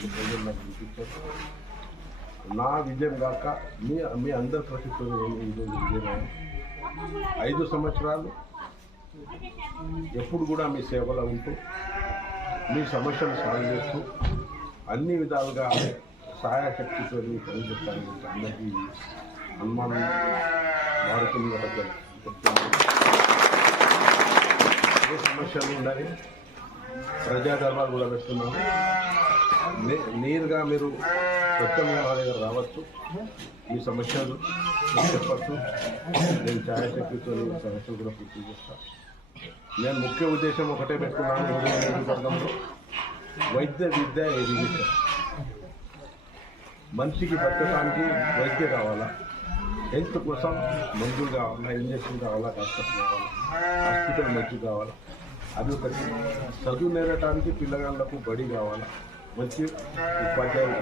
కొన్ని ప్రజలు నాకు చూపించారు. నా విజయం కాక మీ అందరి ప్రతితో ఈరోజు విజయమే. 5 సంవత్సరాలు ఎప్పుడు కూడా మీ సేవలో ఉంటూ మీ సమస్యలు సాల్వ్ చేస్తూ అన్ని విధాలుగా సహాయ శక్తితో పనిచేస్తాను. అందరికీ అనుమానం భారతీయ ఏ సమస్యలు ఉండాలి ప్రజా దర్బార్ కూడా పెడుతున్నాము. నేరుగా మీరు స్వచ్ఛంగా మా దగ్గర రావచ్చు, మీ సమస్యలు చెప్పచ్చు. నేను ఛాయాశక్తితో సమస్యలు కూడా పూర్తి చేస్తాను. నేను ముఖ్య ఉద్దేశం ఒకటే పెట్టుకున్నాను. నియోజకవర్గంలో వైద్య విద్య ఎడ్యుకేషన్. మనిషికి బతకడానికి వైద్య కావాలా, హెల్త్ కోసం మందులు కావాలా, ఇంజక్షన్ కావాలా, డాక్టర్స్ కావాలా, హాస్పిటల్ మంచి కావాలా. అది ఒకటి. చదువు నేర్పడానికి పిల్లగాళ్ళకు బడి కావాలా, మంచి ఉపాధ్యాయులు